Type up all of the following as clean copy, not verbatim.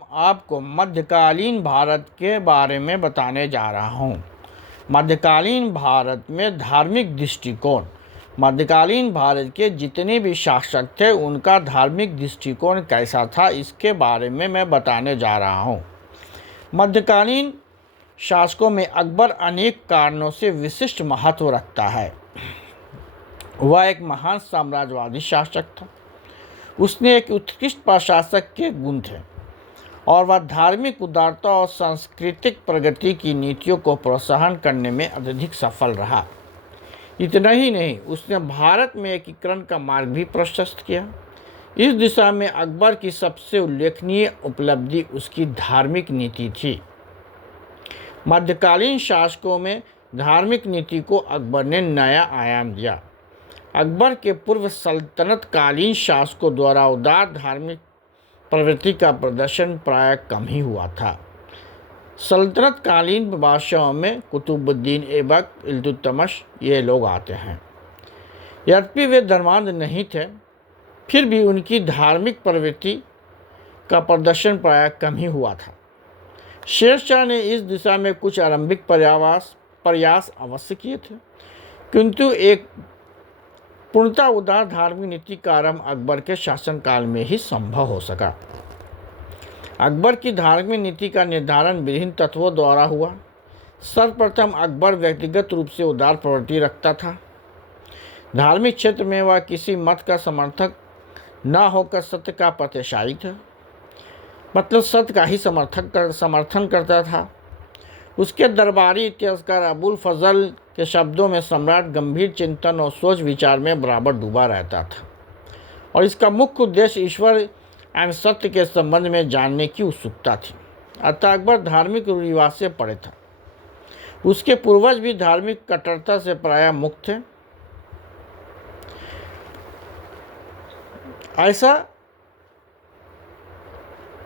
आपको मध्यकालीन भारत के बारे में बताने जा रहा हूँ। मध्यकालीन भारत में धार्मिक दृष्टिकोण। मध्यकालीन भारत के जितने भी शासक थे उनका धार्मिक दृष्टिकोण कैसा था, इसके बारे में मैं बताने जा रहा हूँ। मध्यकालीन शासकों में अकबर अनेक कारणों से विशिष्ट महत्व रखता है। वह एक महान साम्राज्यवादी शासक था। उसने एक उत्कृष्ट प्रशासक के गुण थे और वह धार्मिक उदारता और सांस्कृतिक प्रगति की नीतियों को प्रोत्साहन करने में अत्यधिक सफल रहा। इतना ही नहीं, उसने भारत में एकीकरण का मार्ग भी प्रशस्त किया। इस दिशा में अकबर की सबसे उल्लेखनीय उपलब्धि उसकी धार्मिक नीति थी। मध्यकालीन शासकों में धार्मिक नीति को अकबर ने नया आयाम दिया। अकबर के पूर्व सल्तनत कालीन शासकों द्वारा उदार धार्मिक प्रवृत्ति का प्रदर्शन प्रायः कम ही हुआ था। सल्तनत कालीन बादशाहों में कुतुबुद्दीन ऐबक, इल्तुतमिश ये लोग आते हैं। यद्यपि वे धर्मांध नहीं थे, फिर भी उनकी धार्मिक प्रवृत्ति का प्रदर्शन प्रायः कम ही हुआ था। शेरशाह ने इस दिशा में कुछ आरंभिक प्रयास अवश्य किए थे, किंतु एक पूर्णतः उदार धार्मिक नीति का आरंभ अकबर के शासनकाल में ही संभव हो सका। अकबर की धार्मिक नीति का निर्धारण विभिन्न तत्वों द्वारा हुआ। सर्वप्रथम अकबर व्यक्तिगत रूप से उदार प्रवृत्ति रखता था। धार्मिक क्षेत्र में वह किसी मत का समर्थक न होकर सत्य का प्रतिशायी था, मतलब सत्य का ही समर्थन करता था। उसके दरबारी इतिहासकार अबुल फजल के शब्दों में सम्राट गंभीर चिंतन और सोच विचार में बराबर डूबा रहता था और इसका मुख्य उद्देश्य ईश्वर एवं सत्य के संबंध में जानने की उत्सुकता थी। अतः अकबर धार्मिक रिवाज से परे था। उसके पूर्वज भी धार्मिक कट्टरता से प्रायः मुक्त थे। ऐसा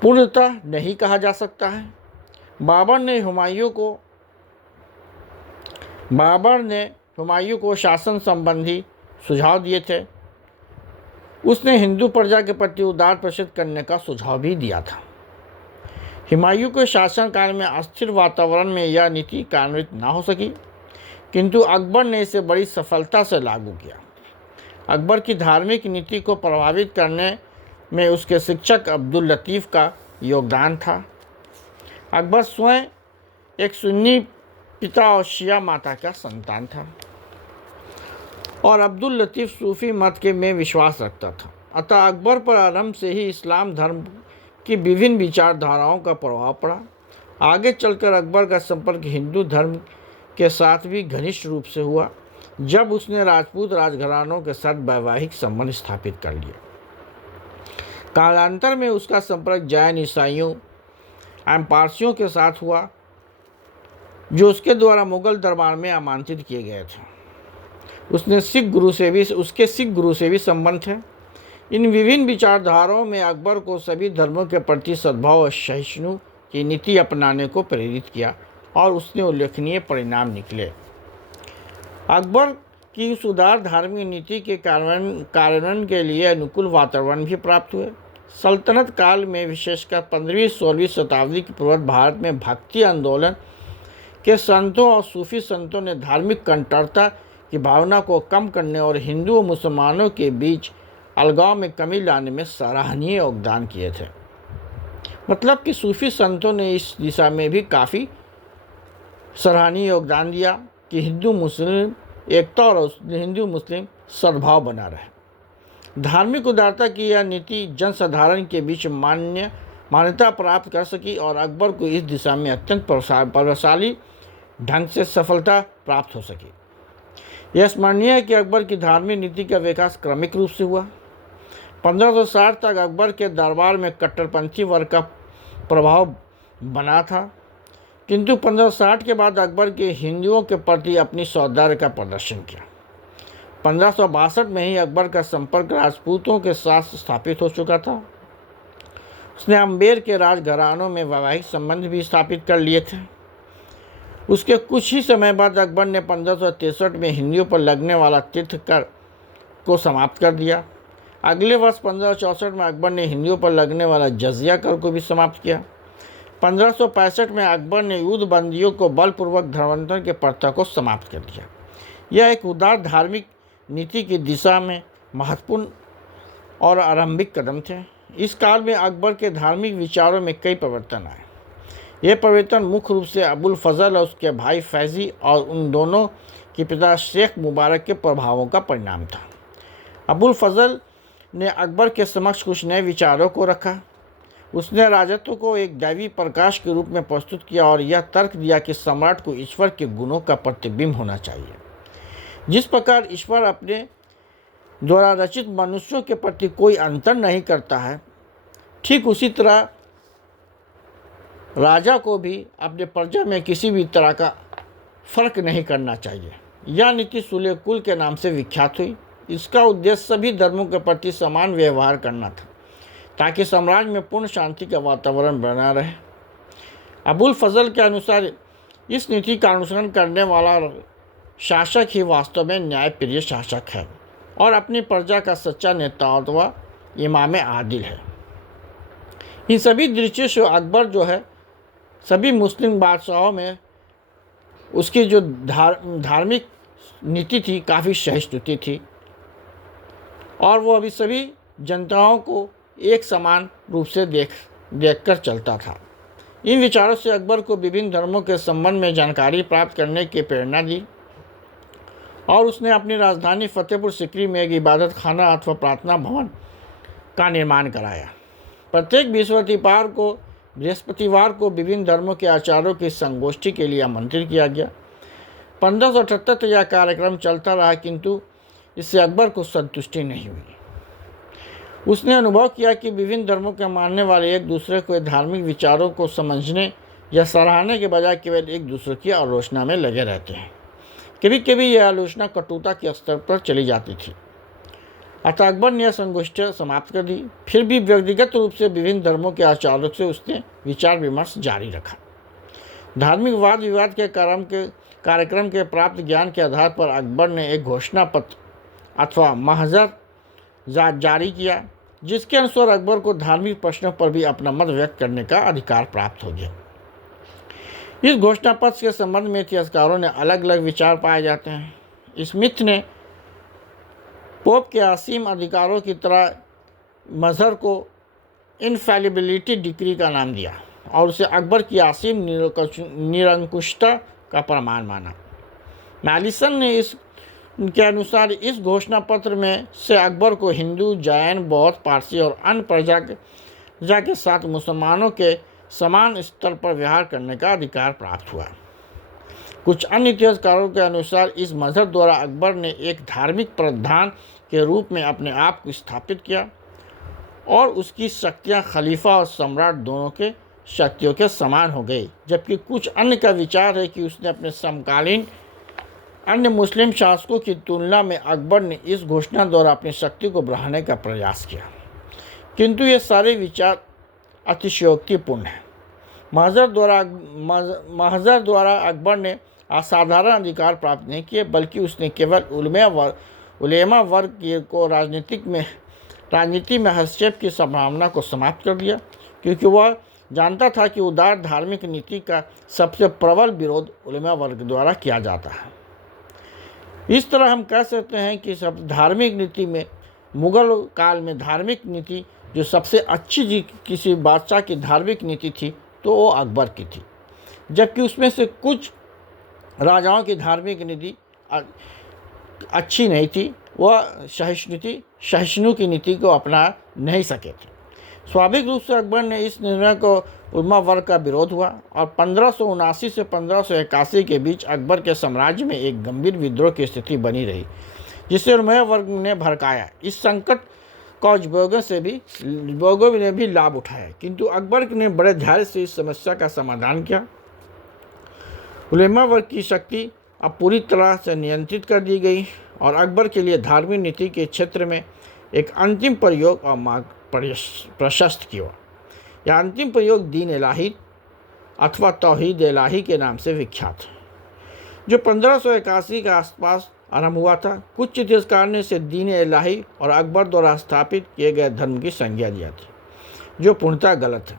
पूर्णतः नहीं कहा जा सकता है। बाबर ने हुमायूं को शासन संबंधी सुझाव दिए थे। उसने हिंदू प्रजा के प्रति उदार प्रदर्शित करने का सुझाव भी दिया था। हुमायूं के शासनकाल में अस्थिर वातावरण में यह नीति कार्यान्वित न हो सकी, किंतु अकबर ने इसे बड़ी सफलता से लागू किया। अकबर की धार्मिक नीति को प्रभावित करने में उसके शिक्षक अब्दुल लतीफ़ का योगदान था। अकबर स्वयं एक सुन्नी पिता और शिया माता का संतान था और अब्दुल लतीफ़ सूफी मत के में विश्वास रखता था। अतः अकबर पर आरंभ से ही इस्लाम धर्म की विभिन्न विचारधाराओं का प्रभाव पड़ा। आगे चलकर अकबर का संपर्क हिंदू धर्म के साथ भी घनिष्ठ रूप से हुआ, जब उसने राजपूत राजघरानों के साथ वैवाहिक संबंध स्थापित कर लिए। कालांतर में उसका संपर्क जैन, ईसाइयों एवं पारसियों के साथ हुआ, जो उसके द्वारा मुगल दरबार में आमंत्रित किए गए थे। उसके सिख गुरु से भी संबंध थे। इन विभिन्न विचारधाराओं में अकबर को सभी धर्मों के प्रति सद्भाव और सहिष्णु की नीति अपनाने को प्रेरित किया और उसने उल्लेखनीय परिणाम निकले। अकबर की उस उदार धार्मिक नीति के कार्यान्वयन के लिए अनुकूल वातावरण भी प्राप्त हुए। सल्तनत काल में, विशेषकर 15वीं-16वीं शताब्दी के पूर्व भारत में भक्ति आंदोलन के संतों और सूफी संतों ने धार्मिक कट्टरता की भावना को कम करने और हिंदू और मुसलमानों के बीच अलगाव में कमी लाने में सराहनीय योगदान किए थे। मतलब कि सूफी संतों ने इस दिशा में भी काफ़ी सराहनीय योगदान दिया कि हिंदू मुस्लिम एकता और हिंदू मुस्लिम सद्भाव बना रहे। धार्मिक उदारता की यह नीति जनसाधारण के बीच मान्यता प्राप्त कर सकी और अकबर को इस दिशा में अत्यंत प्रभावशाली ढंग से सफलता प्राप्त हो सकी। यह स्मरणीय है कि अकबर की धार्मिक नीति का विकास क्रमिक रूप से हुआ। 1560 तक अकबर के दरबार में कट्टरपंथी वर्ग का प्रभाव बना था, किंतु 1560 के बाद अकबर के हिंदुओं के प्रति अपनी सौहार्द का प्रदर्शन किया। 1562 में ही अकबर का संपर्क राजपूतों के साथ स्थापित हो चुका था। उसने अम्बेर के राजघरानों में वैवाहिक संबंध भी स्थापित कर लिए थे। उसके कुछ ही समय बाद अकबर ने 1563 में हिंदुओं पर लगने वाला तीर्थ कर को समाप्त कर दिया। अगले वर्ष 1564 में अकबर ने हिंदुओं पर लगने वाला जजिया कर को भी समाप्त किया। 1565 में अकबर ने युद्ध बंदियों को बलपूर्वक धर्मांतरण के प्रथा को समाप्त कर दिया। यह एक उदार धार्मिक नीति की दिशा में महत्वपूर्ण और आरंभिक कदम थे। इस काल में अकबर के धार्मिक विचारों में कई परिवर्तन आए। ये परिवर्तन मुख्य रूप से अबुल फजल और उसके भाई फैजी और उन दोनों के पिता शेख मुबारक के प्रभावों का परिणाम था। अबुल फजल ने अकबर के समक्ष कुछ नए विचारों को रखा। उसने राजत्व को एक दैवी प्रकाश के रूप में प्रस्तुत किया और यह तर्क दिया कि सम्राट को ईश्वर के गुणों का प्रतिबिंब होना चाहिए। जिस प्रकार ईश्वर अपने द्वारा रचित मनुष्यों के प्रति कोई अंतर नहीं करता है, ठीक उसी तरह राजा को भी अपने प्रजा में किसी भी तरह का फर्क नहीं करना चाहिए। यह नीति सुले कुल के नाम से विख्यात हुई। इसका उद्देश्य सभी धर्मों के प्रति समान व्यवहार करना था, ताकि साम्राज्य में पूर्ण शांति का वातावरण बना रहे। अबुल फजल के अनुसार इस नीति का अनुसरण करने वाला शासक ही वास्तव में न्यायप्रिय शासक है और अपनी प्रजा का सच्चा नेता अथवा इमाम आदिल है। इन सभी दृश्यों से अकबर जो है सभी मुस्लिम बादशाहों में उसकी जो धार्मिक नीति थी काफ़ी सहिष्णुता थी और वो अभी सभी जनताओं को एक समान रूप से देखकर चलता था। इन विचारों से अकबर को विभिन्न धर्मों के संबंध में जानकारी प्राप्त करने की प्रेरणा दी और उसने अपनी राजधानी फतेहपुर सिकरी में एक इबादत खाना अथवा प्रार्थना भवन का निर्माण कराया। प्रत्येक बृहस्पतिवार को विभिन्न धर्मों के आचार्यों की संगोष्ठी के लिए आमंत्रित किया गया। 1578 तक यह कार्यक्रम चलता रहा, किंतु इससे अकबर को संतुष्टि नहीं हुई। उसने अनुभव किया कि विभिन्न धर्मों के मानने वाले एक दूसरे के धार्मिक विचारों को समझने या सराहने के बजाय केवल एक दूसरे की आलोचना में लगे रहते हैं। कभी कभी यह आलोचना कटुता के स्तर पर चली जाती थी। अतः अकबर ने यह संगोष्ठी समाप्त कर दी। फिर भी व्यक्तिगत रूप से विभिन्न धर्मों के आचार्यों से उसने विचार विमर्श जारी रखा। धार्मिक वाद विवाद के कार्यक्रम के प्राप्त ज्ञान के आधार पर अकबर ने एक घोषणा पत्र अथवा महजर जारी किया, जिसके अनुसार अकबर को धार्मिक प्रश्नों पर भी अपना मत व्यक्त करने का अधिकार प्राप्त हो गया। इस घोषणा पत्र के संबंध में इतिहासकारों ने अलग अलग विचार पाए जाते हैं। स्मिथ ने पोप के असीम अधिकारों की तरह मजहर को इनफैलिबिलिटी डिक्री का नाम दिया और उसे अकबर की असीम निरंकुशता का प्रमाण माना। मैलिसन ने इनके अनुसार इस घोषणा पत्र में से अकबर को हिंदू, जैन, बौद्ध, पारसी और अन्य प्रजा के साथ मुसलमानों के समान स्तर पर व्यवहार करने का अधिकार प्राप्त हुआ। कुछ अन्य इतिहासकारों के अनुसार इस मजहर द्वारा अकबर ने एक धार्मिक प्रधान के रूप में अपने आप को स्थापित किया और उसकी शक्तियां खलीफा और सम्राट दोनों के शक्तियों के समान हो गई। जबकि कुछ अन्य का विचार है कि उसने अपने समकालीन अन्य मुस्लिम शासकों की तुलना में अकबर ने इस घोषणा द्वारा अपनी शक्ति को बढ़ाने का प्रयास किया, किंतु ये सारे विचार अतिशयोक्तिपूर्ण हैं। महजर द्वारा अकबर ने असाधारण अधिकार प्राप्त नहीं किए, बल्कि उसने केवल उलेमा वर्ग को राजनीति में हस्तक्षेप की संभावना को समाप्त कर दिया, क्योंकि वह जानता था कि उदार धार्मिक नीति का सबसे प्रबल विरोध उलेमा वर्ग द्वारा किया जाता है। इस तरह हम कह सकते हैं कि सब धार्मिक नीति में मुगल काल में धार्मिक नीति जो सबसे अच्छी किसी बादशाह की धार्मिक नीति थी तो वो अकबर की थी, जबकि उसमें से कुछ राजाओं की धार्मिक नीति अच्छी नहीं थी। वह सहिष्णु की नीति को अपना नहीं सके थे। स्वाभाविक रूप से अकबर ने इस निर्णय को उलमा वर्ग का विरोध हुआ और 1579 से 1581 के बीच अकबर के साम्राज्य में एक गंभीर विद्रोह की स्थिति बनी रही, जिसे उलमा वर्ग ने भड़काया। इस संकट को बोगों ने भी लाभ उठाया, किंतु अकबर ने बड़े धैर्य से इस समस्या का समाधान किया। उलेमा वर्ग की शक्ति अब पूरी तरह से नियंत्रित कर दी गई और अकबर के लिए धार्मिक नीति के क्षेत्र में एक अंतिम प्रयोग और मार्ग प्रशस्त किया। यह अंतिम प्रयोग दीन इलाही अथवा तौहीद इलाही के नाम से विख्यात है, जो 1581 के आसपास आरंभ हुआ था। कुछ इतिहासकार ने इसे दीन इलाही और अकबर द्वारा स्थापित किए गए धर्म की संज्ञा दिया थी, जो पूर्णतः गलत है।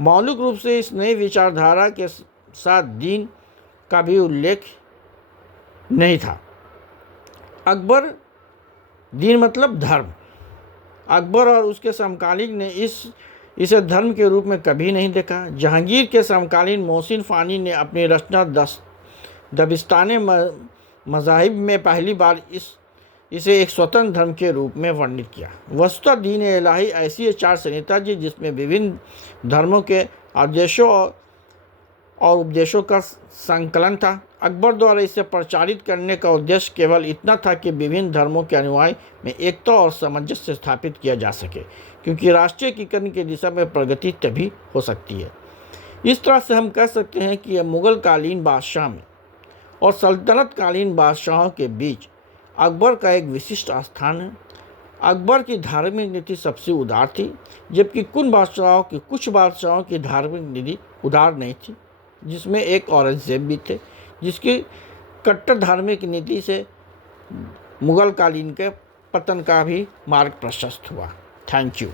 मौलिक रूप से इस नई विचारधारा के साथ दीन का भी उल्लेख नहीं था। अकबर, दीन मतलब धर्म, अकबर और उसके समकालीन ने इसे धर्म के रूप में कभी नहीं देखा। जहांगीर के समकालीन मोहसिन फ़ानी ने अपनी रचना दबिस्तान मज़ाहिब में पहली बार इसे एक स्वतंत्र धर्म के रूप में वर्णित किया। वस्तुतः दीन इलाही ऐसी आचार संहिता जी जिसमें विभिन्न धर्मों के आदेशों और उपदेशों का संकलन था। अकबर द्वारा इसे प्रचारित करने का उद्देश्य केवल इतना था कि विभिन्न धर्मों के अनुयायी में एकता और सामंजस्य स्थापित किया जा सके, क्योंकि राष्ट्रीय एकीकरण की दिशा में प्रगति तभी हो सकती है। इस तरह से हम कह सकते हैं कि यह मुगल कालीन बादशाह में और सल्तनत कालीन बादशाहों के बीच अकबर का एक विशिष्ट स्थान है। अकबर की धार्मिक नीति सबसे उदार थी, जबकि कुछ बादशाहों की धार्मिक नीति उदार नहीं थी, जिसमें एक औरंगजेब भी थे, जिसकी कट्टर धार्मिक नीति से मुगल कालीन के पतन का भी मार्ग प्रशस्त हुआ। Thank you.